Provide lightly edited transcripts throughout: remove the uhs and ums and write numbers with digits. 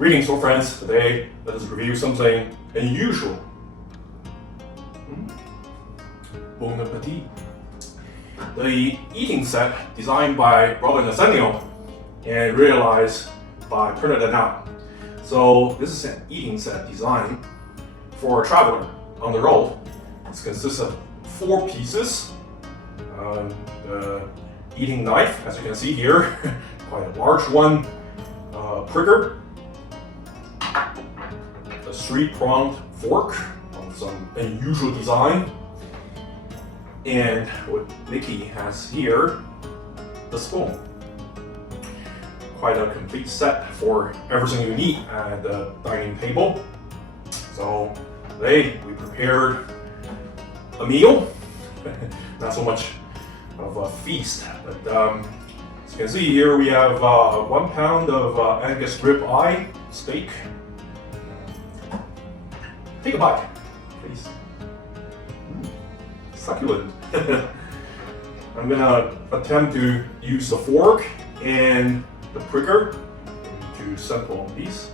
Greetings, old friends. Today, let us review something unusual. Bon appetit. The eating set designed by brother Nathaniel and realized by Purna Darnal. So this is an eating set designed for a traveler on the road. It consists of 4 pieces. The eating knife, as you can see here, quite a large one. Pricker, a 3-pronged fork on some unusual design, and what Nikki has here, the spoon. Quite a complete set for everything you need at the dining table. So today we prepared a meal, not so much of a feast, but as you can see here, we have 1 pound of Angus rib eye steak. Take a bite, please. Succulent. I'm gonna attempt to use the fork and the pricker to sample these.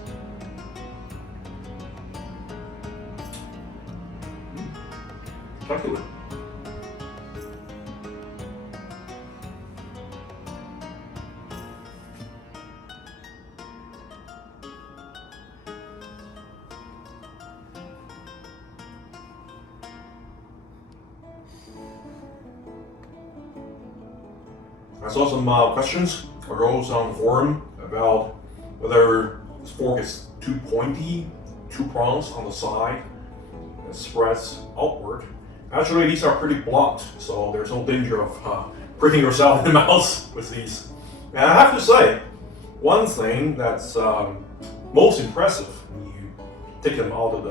Succulent. I saw some questions arose on the forum about whether this fork is too pointy, 2 prongs on the side, and spreads outward. Actually, these are pretty blunt, so there's no danger of pricking yourself in the mouth with these. And I have to say, one thing that's most impressive when you take them out of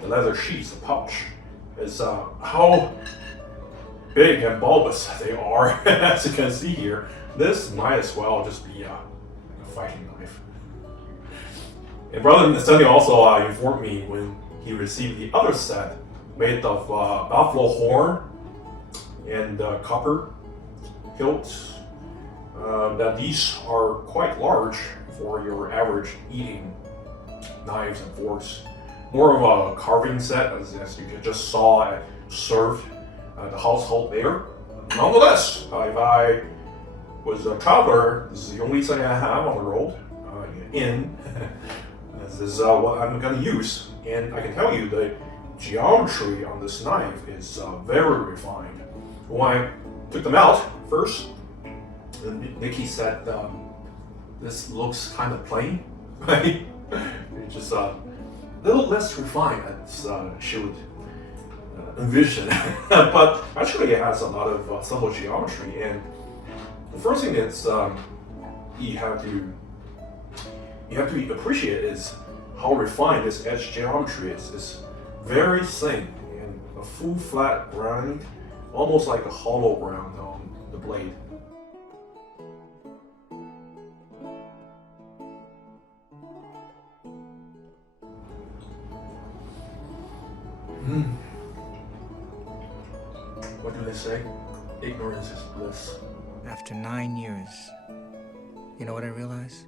the leather sheaths, the pouch, is how big and bulbous they are. As you can see here, this might as well just be a fighting knife. And brother Nathaniel also informed me when he received the other set made of buffalo horn and copper hilt, that these are quite large for your average eating knives and forks. More of a carving set, as you just saw served the household there. Nonetheless, if I was a traveler, this is the only thing I have on the road. This is what I'm going to use, and I can tell you the geometry on this knife is very refined. When I took them out first, Nikki said this looks kind of plain, right? It's just a little less refined as she would envision, but actually it has a lot of subtle geometry. And the first thing is you have to appreciate is how refined this edge geometry is. It's very thin and a full flat ground, almost like a hollow ground on the blade. What do they say? Ignorance is bliss. After 9 years, you know what I realized?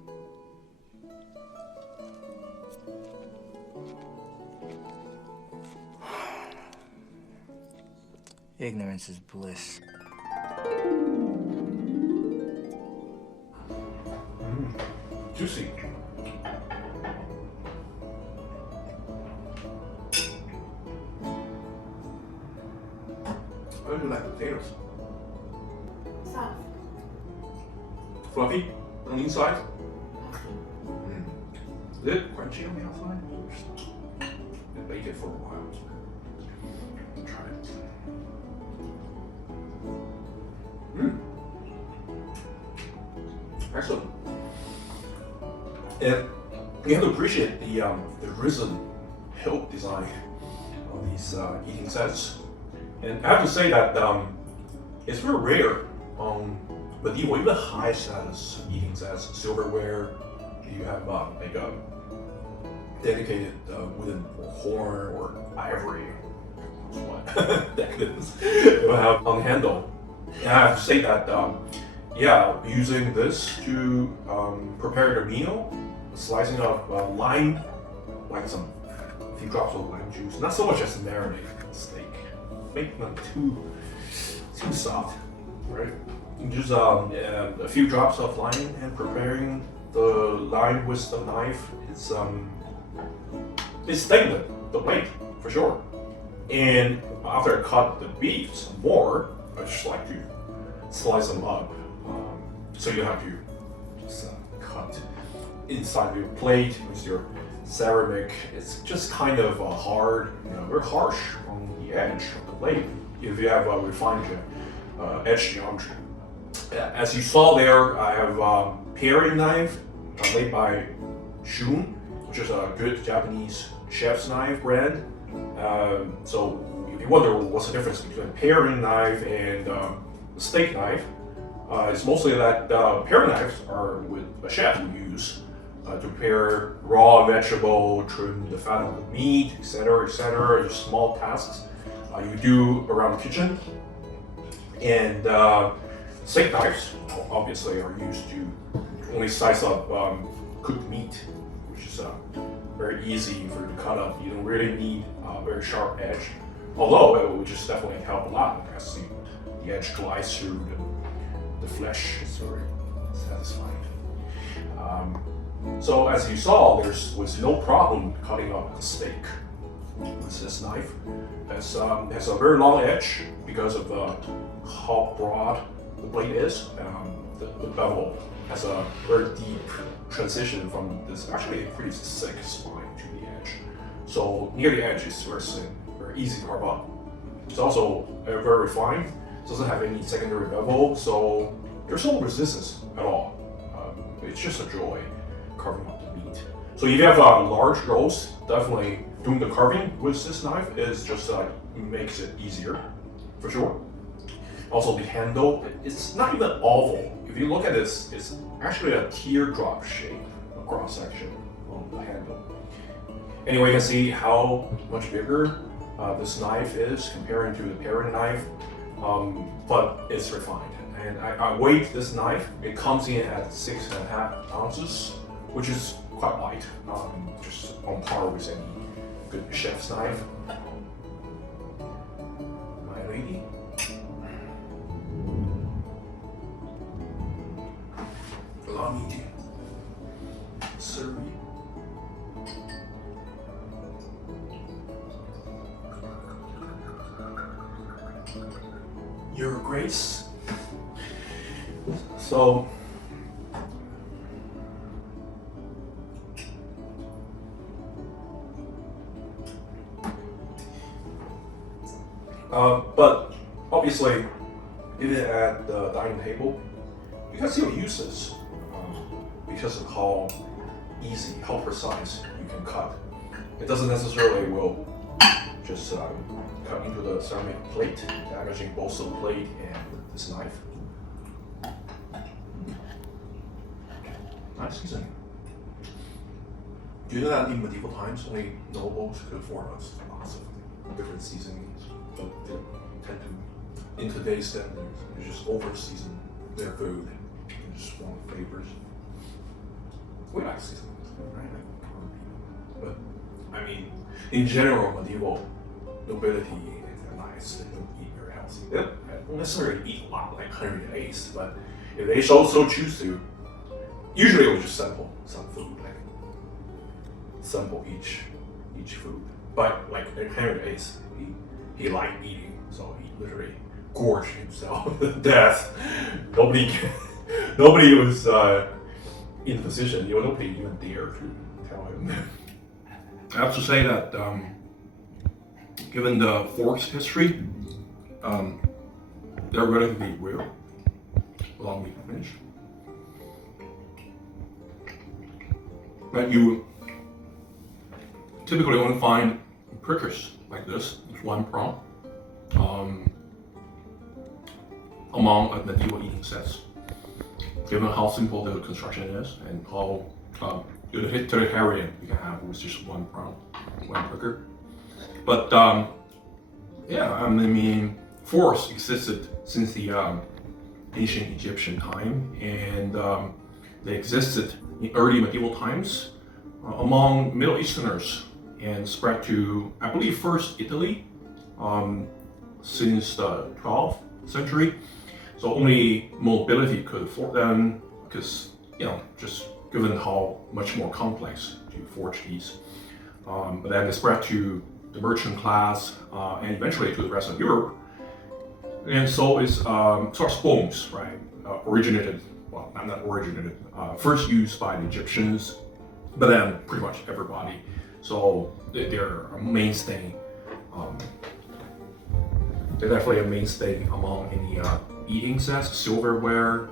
Ignorance is bliss. Juicy. How do you like potatoes? Soft. Fluffy on the inside? Is it crunchy on the outside? And bake it for a while. Try it. Excellent. And you have to appreciate the risen hilt design of these eating sets. And I have to say that it's very rare on medieval, even high status eating sets, silverware. You have like a dedicated wooden or horn or ivory, what decadence you have on the handle. And I have to say that, yeah, using this to prepare the meal slicing of lime, like a few drops of lime juice. Not so much as marinate the steak, make them too soft, right? Just a few drops of lime and preparing the lime with the knife. It's staining the plate for sure. And after I cut the beef some more, I just like to slice them up. So you have to just cut inside your plate with your ceramic. It's just kind of hard, very harsh on the edge of the plate if you have a refined edge geometry. As you saw there, I have a paring knife made by Shun, which is a good Japanese chef's knife brand. So if you wonder what's the difference between a paring knife and a steak knife, it's mostly that paring knives are with a chef who use to prepare raw vegetable, trim the fat of the meat, etc., just small tasks you do around the kitchen. And steak knives obviously are used to only slice up cooked meat, which is very easy for you to cut up. You don't really need a very sharp edge, although it would just definitely help a lot as the edge glides through the flesh. It's very satisfying. So as you saw, there was no problem cutting up the steak with this knife. It has a very long edge because of how broad the blade is. The bevel has a very deep transition from this actually pretty thick spine to the edge. So near the edge is very thin, very easy to carve up. It's also very refined. It doesn't have any secondary bevel, so there's no resistance at all. It's just a joy carving up the meat. So if you have large roast, definitely doing the carving with this knife is just makes it easier, for sure. Also the handle, it's not even oval. If you look at this, it's actually a teardrop shape, a cross section on the handle. Anyway, you can see how much bigger this knife is comparing to the paring knife, but it's refined. And I weighed this knife. It comes in at 6.5 ounces, which is quite light, just on par with any good chef's knife. My lady. Allow me to serve you. Your Grace. So, but obviously, if you're at the dining table, you can still use this because of how easy, how precise you can cut. It doesn't necessarily will just cut into the ceramic plate, damaging both the plate and this knife. Nice seasoning. Do you know that in medieval times, only nobles could afford lots of different seasonings, but they tend to, in today's standards, they just over-season their food and just want flavors. We like seasoning, right? But I mean, in general, medieval nobility and knights, they don't eat very healthy. They don't necessarily eat a lot like Henry VIII, but if they so choose to, usually it would just sample some food, like sample each food. But like Henry VIII, he liked eating, so he literally gorged himself to death. Nobody was in the position, nobody even dared to tell him. I have to say that given the fork's history, they're relatively rare. Allow me to finish. But you typically only find prickers like this, with one prong, among medieval eating sets. Given how simple the construction is and how utilitarian you can have with just one prong, one pricker. But yeah, I mean, forks existed since the ancient Egyptian time, and They existed in early medieval times among Middle Easterners and spread to, I believe, first Italy since the 12th century. So only mobility could afford them because, just given how much more complex to forge these. But then they spread to the merchant class and eventually to the rest of Europe. And so it's sort of spoons, right? First used by the Egyptians, but then pretty much everybody. So they're a mainstay. They're definitely a mainstay among any eating sets, silverware,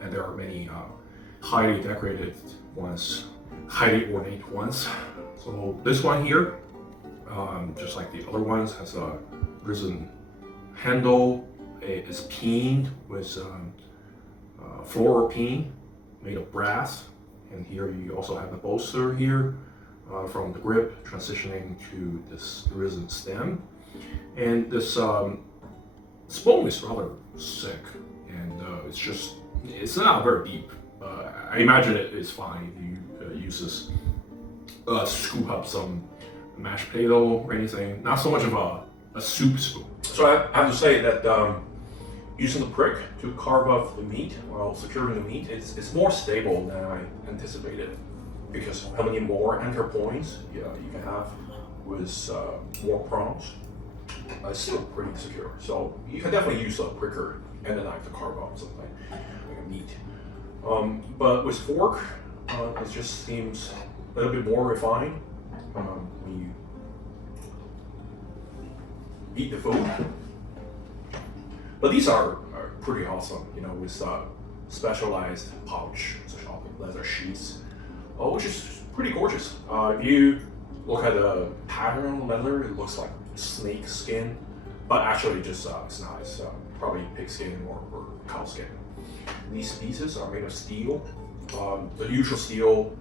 and there are many highly decorated ones, highly ornate ones. So this one here, just like the other ones, has a risen handle. It is peened with floral peen made of brass, and here you also have the bolster here from the grip transitioning to this risen stem. And this spoon is rather thick, and it's not very deep. I imagine it is fine if you use this scoop up some mashed potato or anything. Not so much of a soup spoon. So I have to say that using the prick to carve up the meat while securing the meat, it's more stable than I anticipated, because how many more anchor points you can have with more prongs. It's still pretty secure. So you can definitely use a pricker and a knife to carve up something like a meat. But with fork, it just seems a little bit more refined when you eat the food. But these are pretty awesome, with specialized pouch, such as leather sheaths, which is pretty gorgeous. If you look at the pattern on the leather, it looks like snake skin, but actually just it's not. It's probably pig skin or cow skin. These pieces are made of steel, the usual steel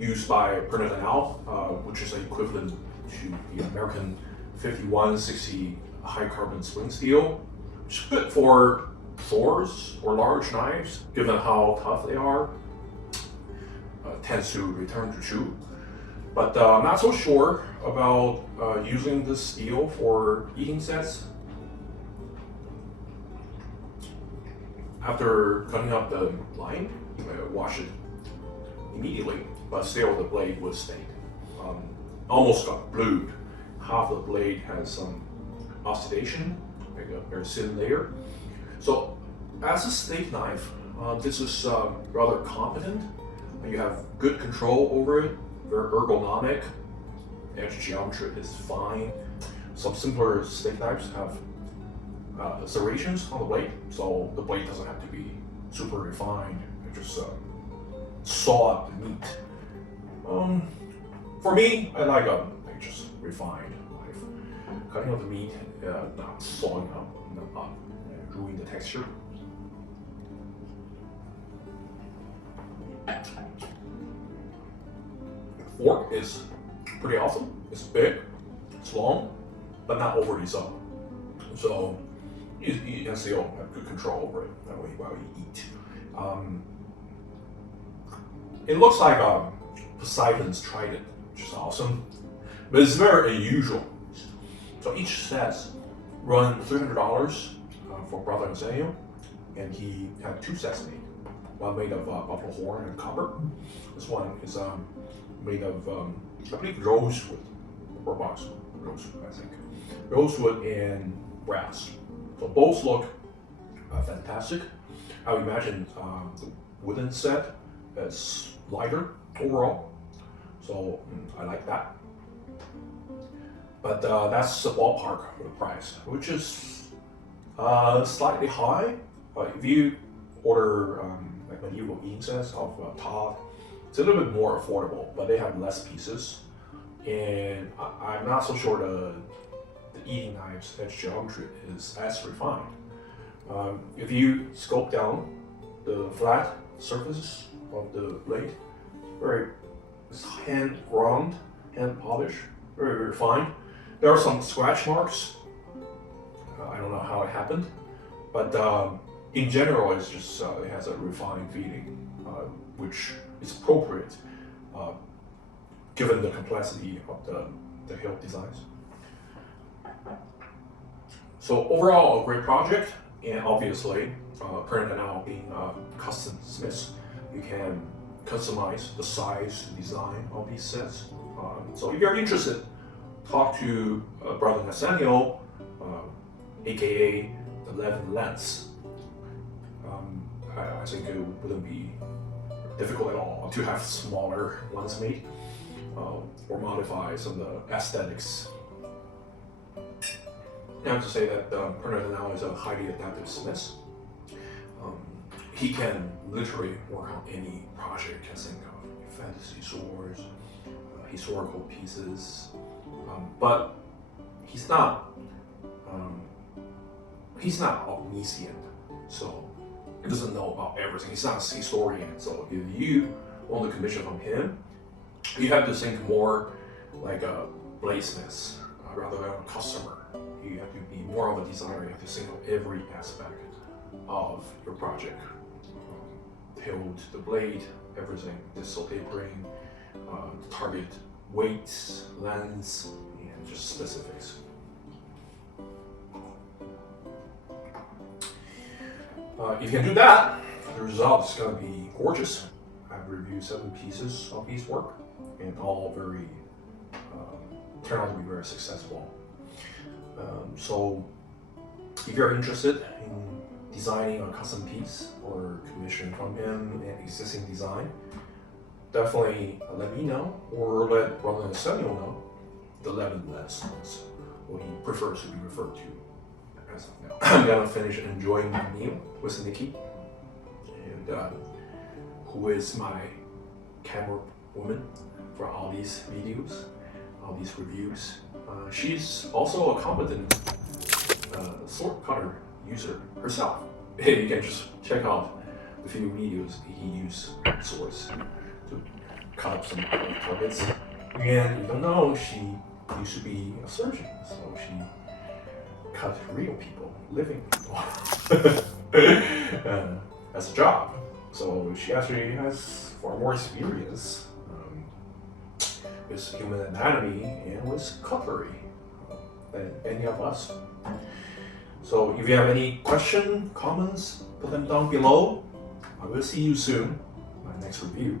used by Purna Darnal, which is equivalent to the American 5160 high carbon spring steel, which is good for swords or large knives, given how tough they are. Tends to return to chew. But I'm not so sure about using this steel for eating sets. After cutting up the line, wash it immediately, but still the blade was stained. Almost got blued. Half the blade has some oxidation, like a very thin layer. So as a steak knife, this is rather competent. You have good control over it, very ergonomic. Edge geometry is fine. Some simpler steak knives have serrations on the blade, so the blade doesn't have to be super refined. It just saw up the meat. For me, I like just refined knife. Cutting up the meat, not sawing up, not ruining the texture. The fork is pretty awesome. It's big, it's long, but not overly so. So you can still have good control over it while you eat. It looks like Poseidon's trident, which is awesome, but it's very unusual. So each set run $300 for brother Nathaniel, and he had two sets made. One made of buffalo horn and copper. This one is made of, I believe, rosewood, or boxwood, rosewood, I think. Rosewood and brass. So both look fantastic. I would imagine the wooden set is lighter overall, so I like that. But that's the ballpark for the price, which is slightly high. If you order like medieval eating sets of Todd, it's a little bit more affordable, but they have less pieces. And I'm not so sure the eating knives edge geometry is as refined. If you scope down the flat surface of the blade, it's hand ground, hand polish, very, very fine. There are some scratch marks. I don't know how it happened, but in general, it's just it has a refined feeling. which is appropriate given the complexity of the hilt designs. So overall, a great project, and obviously, Purna Darnal being a custom smith, you can customize the size, design of these sets. So if you're interested, talk to brother Nathaniel, A.K.A. the Levin Lance. I think it wouldn't be difficult at all to have smaller ones made or modify some of the aesthetics. I have to say that Purna Darnal is a highly adaptive smith. He can literally work on any project you can think of, fantasy swords, historical pieces, but he's not omniscient, so he doesn't know about everything. He's not a historian, so if you want to commission from him, you have to think more like a bladesmith rather than a customer. You have to be more of a designer. You have to think of every aspect of your project. Hilt, the blade, everything, distal tapering, target weights, lengths, and just specifics. If you can do that, the result is going to be gorgeous. I've reviewed 7 pieces of his work, and all turn out to be very successful. So if you're interested in designing a custom piece or commission from him an existing design, definitely let me know, or let brother Nathaniel know, the Levin Lance, what he prefers to be referred to as of now. I'm gonna finish enjoying my meal with Nikki, and who is my camera woman for all these videos, all these reviews. She's also a competent sword cutter user herself. You can just check out the few videos he used swords to cut up some targets. And you don't know, she used to be a surgeon, so she cut real people, living people, as a job. So she actually has far more experience with human anatomy and with cutlery than any of us. So if you have any questions, comments, put them down below. I will see you soon in my next review.